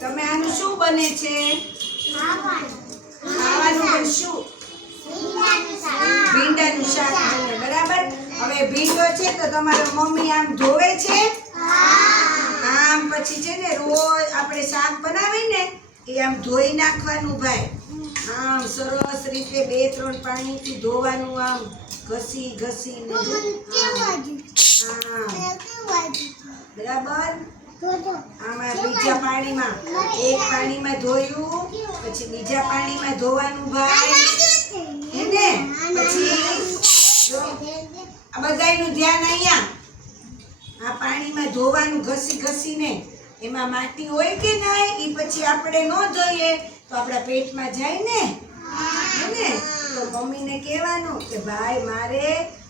તમે આનું શું બને છે? શું? ભીંડાનું શાક બને, બરાબર? હવે ભીંડો છે તો તમારો મમ્મી આમ ધોવે છે? આમ પછી છે ને રોજ આપણે શાક બનાવીને એ આમ ધોઈ નાખવાનું ભાઈ. આમ સરસ રીતે બે ત્રણ પાણીથી ધોવાનું, આમ ઘસી. આમ બરાબર? આમાં બીજા પાણીમાં એક પાણીમાં ધોયું પછી બીજા પાણીમાં ધોવાનું ભાઈ. હે ને? પછી આ બધાનું ધ્યાન અહીંયા. આ પાણીમાં ધોવાનું ઘસી ઘસીને એમાં માટી હોય કે ના એ પછી આપણે ન ધોઈએ તો આપણા પેટમાં જાય ને? હે ને? તો મમ્મીને કહેવાનું કે ભાઈ મારે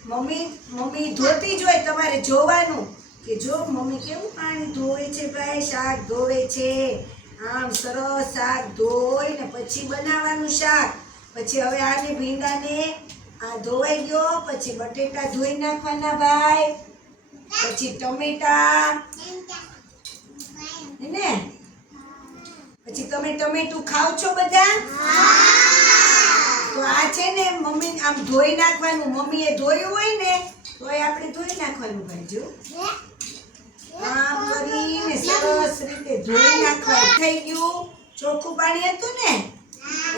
મમ્મી મમ્મી ધોતી જ તમારે જોવાનું કે જો મમ્મી કેવું પાણી ધોવે છે ભાઈ? શાક ધોવે છે. આમ સરસ શાક ધોઈ ને પછી બનાવવાનું શાક. પછી હવે આને ભીંડાને આ ધોવાઈ ગયો, પછી બટેટા ધોઈ નાખવાના ભાઈ. પછી ટમેટા. ને? પછી તમે ટમેટું ખાવ છો બધા? છે ને મમ્મી આમ ધોઈ નાખવાનું, મમ્મીએ ધોયું હોય ને તો એ આપણે ધોઈ નાખવાનું ભાઈ જો આમ કરીને સરસ રીતે ધોઈ નાખવાનું. થઈ ગયું. ચોખ્ખું પાણી હતું ને?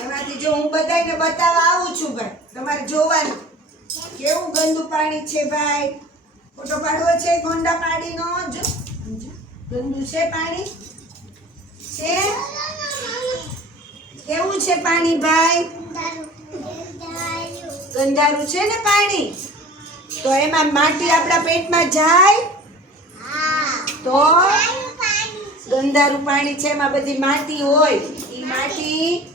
એમાંથી જો હું બધાને બતાવવા આવું છું ભાઈ, તમારે જોવાનું. કેવું ગંદુ પાણી છે ભાઈ? ફોટો પાડવો છે ગોંડા પાણીનો? જો ગંદુ છે પાણી? છે? કેવું છે પાણી ભાઈ? ગંધારું છે ને પાણી? તો એમાં માટી આપણા પેટમાં જાય? તો ગંધારું પાણી છે, એમાં બધી માટી હોય. એ માટી